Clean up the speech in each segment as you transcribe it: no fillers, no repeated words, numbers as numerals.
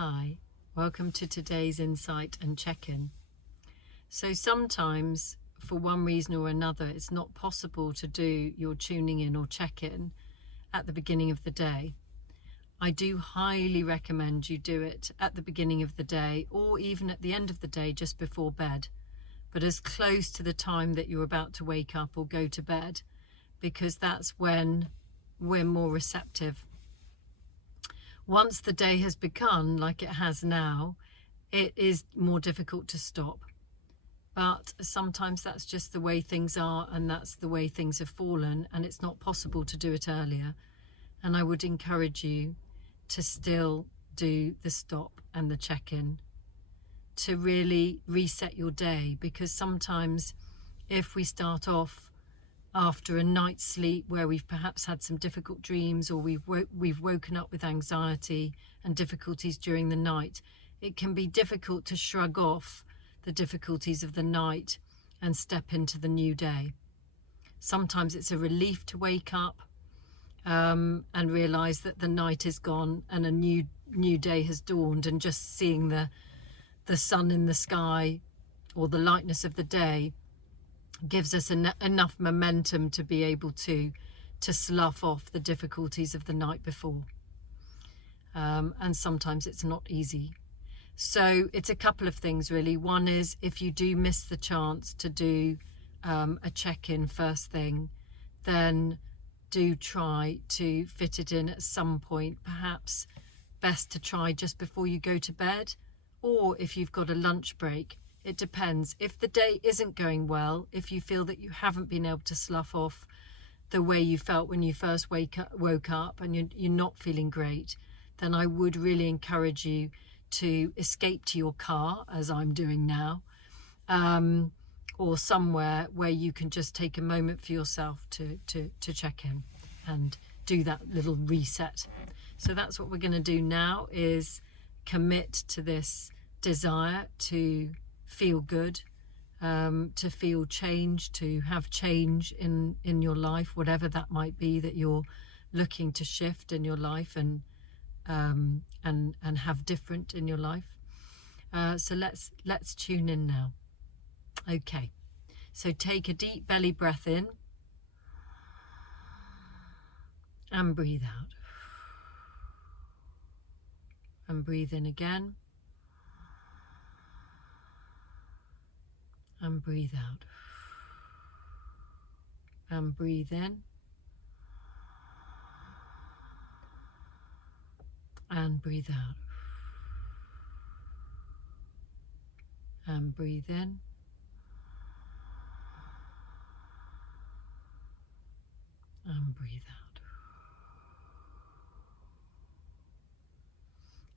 Hi, welcome to today's insight and check-in. So sometimes, for one reason or another, it's not possible to do your tuning in or check-in at the beginning of the day. I do highly recommend you do it at the beginning of the day or even at the end of the day just before bed, but as close to the time that you're about to wake up or go to bed, because that's when we're more receptive. Once the day has begun, like it has now, it is more difficult to stop. But sometimes that's just the way things are, and that's the way things have fallen, and it's not possible to do it earlier. And I would encourage you to still do the stop and the check-in to really reset your day, because sometimes if we start off after a night's sleep where we've perhaps had some difficult dreams, or we've woken up with anxiety and difficulties during the night, it can be difficult to shrug off the difficulties of the night and step into the new day. Sometimes it's a relief to wake up and realize that the night is gone and a new day has dawned, and just seeing the sun in the sky or the lightness of the day gives us enough momentum to be able to slough off the difficulties of the night before. And sometimes it's not easy. So it's a couple of things really. One is, if you do miss the chance to do a check-in first thing, then do try to fit it in at some point. Perhaps best to try just before you go to bed, or if you've got a lunch break. It depends. If the day isn't going well, if you feel that you haven't been able to slough off the way you felt when you first woke up and you're not feeling great, then I would really encourage you to escape to your car, as I'm doing now, or somewhere where you can just take a moment for yourself to check in and do that little reset. So that's what we're going to do now, is commit to this desire to feel good, to feel change, to have change in your life, whatever that might be that you're looking to shift in your life and have different in your life. So let's tune in now. Okay, so take a deep belly breath in and breathe out, and breathe in again and breathe out, and breathe in and breathe out, and breathe in and breathe out.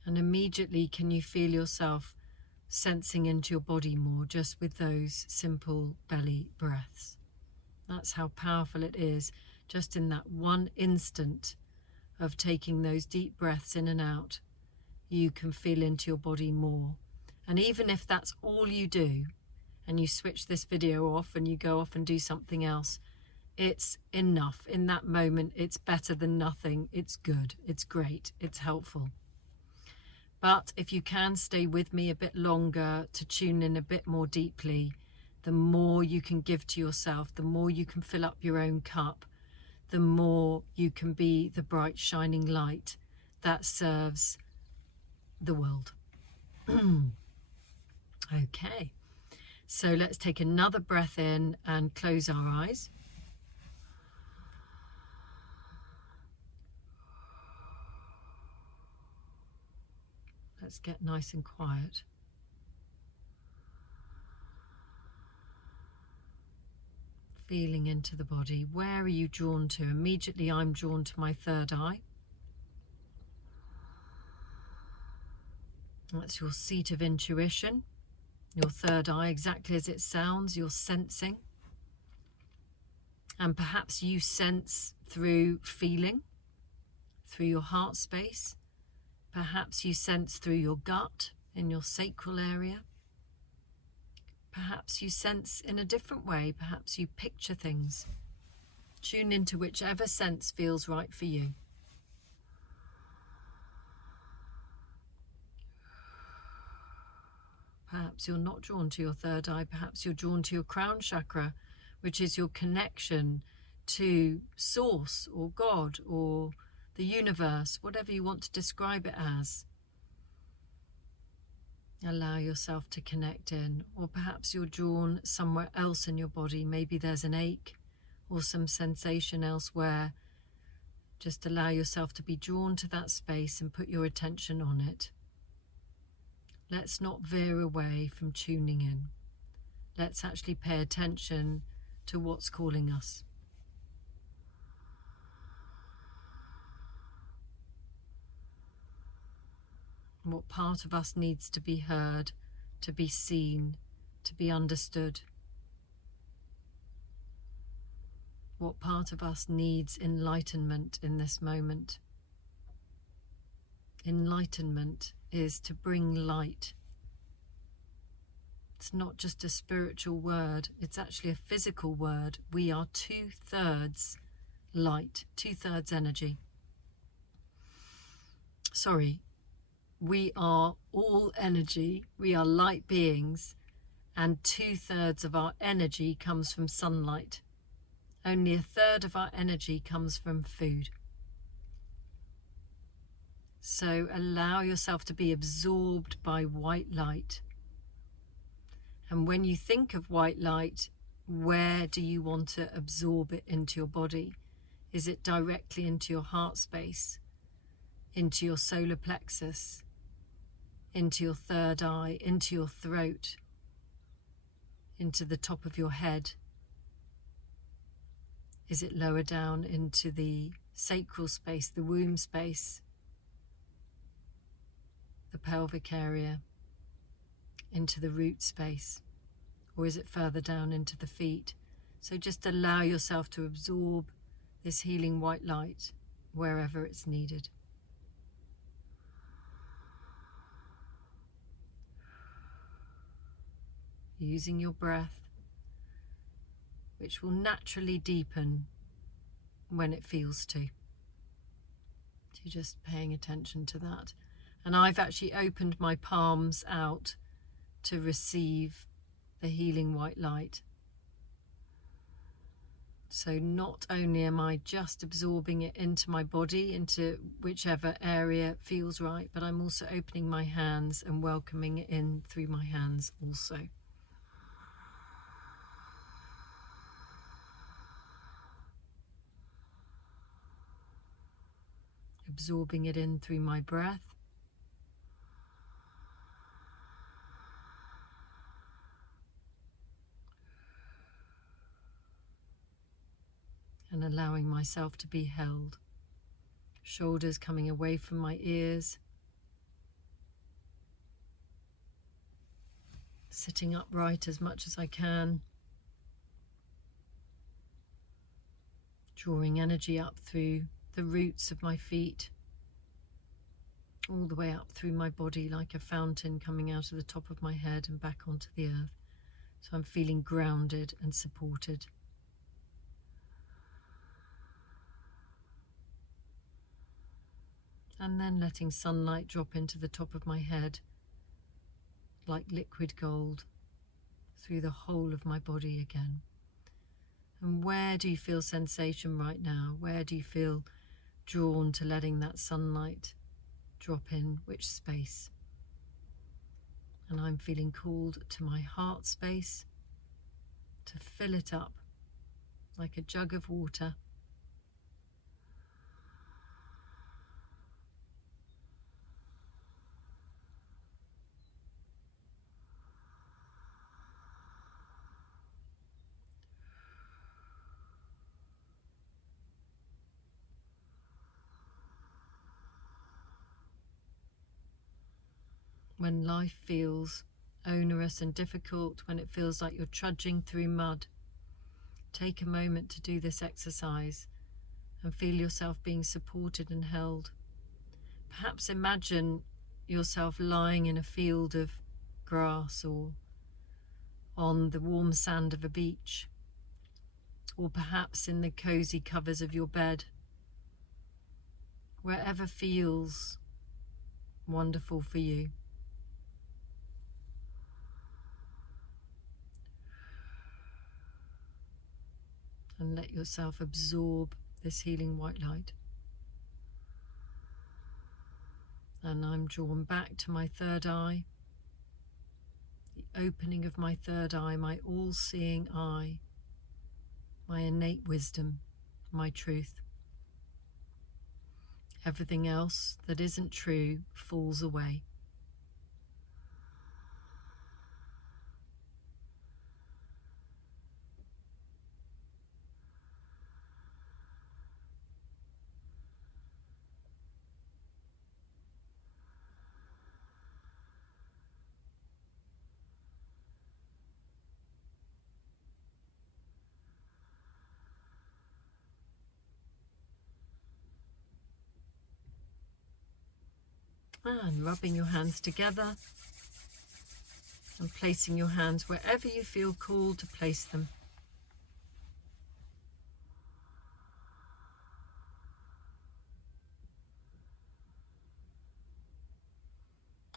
And immediately, can you feel yourself sensing into your body more just with those simple belly breaths? That's how powerful it is, just in that one instant of taking those deep breaths in and out, you can feel into your body more. And even if that's all you do, and you switch this video off and you go off and do something else, it's enough. In that moment, it's better than nothing. It's good, it's great, it's helpful. But if you can stay with me a bit longer to tune in a bit more deeply, the more you can give to yourself, the more you can fill up your own cup, the more you can be the bright shining light that serves the world. Okay, so let's take another breath in and close our eyes. Let's get nice and quiet. Feeling into the body. Where are you drawn to? Immediately I'm drawn to my third eye. That's your seat of intuition. Your third eye, exactly as it sounds, you're sensing. And perhaps you sense through feeling, through your heart space. Perhaps you sense through your gut, in your sacral area. Perhaps you sense in a different way. Perhaps you picture things. Tune into whichever sense feels right for you. Perhaps you're not drawn to your third eye. Perhaps you're drawn to your crown chakra, which is your connection to Source or God or the universe, whatever you want to describe it as. Allow yourself to connect in. Or perhaps you're drawn somewhere else in your body. Maybe there's an ache or some sensation elsewhere. Just allow yourself to be drawn to that space and put your attention on it. Let's not veer away from tuning in. Let's actually pay attention to what's calling us. What part of us needs to be heard, to be seen, to be understood? What part of us needs enlightenment in this moment? Enlightenment is to bring light. It's not just a spiritual word, it's actually a physical word. We are 2/3 light, 2/3 energy. We are all energy, we are light beings, and 2/3 of our energy comes from sunlight. Only 1/3 of our energy comes from food. So allow yourself to be absorbed by white light. And when you think of white light, where do you want to absorb it into your body? Is it directly into your heart space, into your solar plexus, into your third eye, into your throat, into the top of your head? Is it lower down into the sacral space, the womb space, the pelvic area, into the root space? Or is it further down into the feet? So just allow yourself to absorb this healing white light wherever it's needed. Using your breath, which will naturally deepen when it feels to. So you're just paying attention to that. And I've actually opened my palms out to receive the healing white light. So not only am I just absorbing it into my body, into whichever area feels right, but I'm also opening my hands and welcoming it in through my hands also. Absorbing it in through my breath. And allowing myself to be held. Shoulders coming away from my ears. Sitting upright as much as I can. Drawing energy up through the roots of my feet. All the way up through my body like a fountain coming out of the top of my head and back onto the earth. So I'm feeling grounded and supported. And then letting sunlight drop into the top of my head like liquid gold through the whole of my body again. And where do you feel sensation right now? Where do you feel drawn to letting that sunlight drop in? Which space? And I'm feeling called to my heart space to fill it up like a jug of water. When life feels onerous and difficult, when it feels like you're trudging through mud, take a moment to do this exercise and feel yourself being supported and held. Perhaps imagine yourself lying in a field of grass or on the warm sand of a beach, or perhaps in the cozy covers of your bed. Wherever feels wonderful for you. and let yourself absorb this healing white light. And I'm drawn back to my third eye, the opening of my third eye, my all-seeing eye, my innate wisdom, my truth. Everything else that isn't true falls away. And rubbing your hands together and placing your hands wherever you feel called to place them.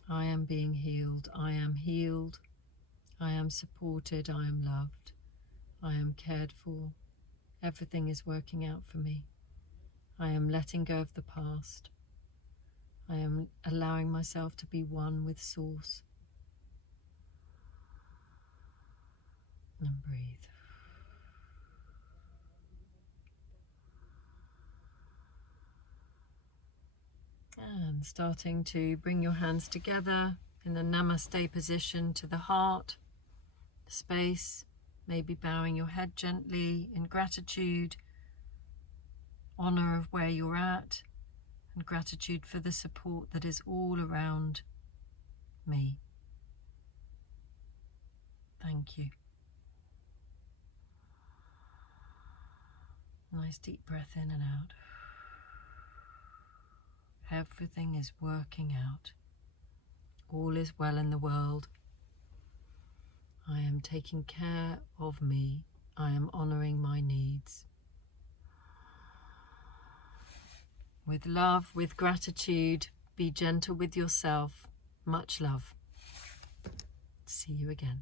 I am being healed. I am healed. I am supported. I am loved. I am cared for. Everything is working out for me. I am letting go of the past. I am allowing myself to be one with Source. And breathe. And starting to bring your hands together in the Namaste position to the heart, space, maybe bowing your head gently in gratitude, honor of where you're at, and gratitude for the support that is all around me. Thank you. Nice deep breath in and out. Everything is working out. All is well in the world. I am taking care of me. I am honoring my needs. With love, with gratitude, be gentle with yourself. Much love. See you again.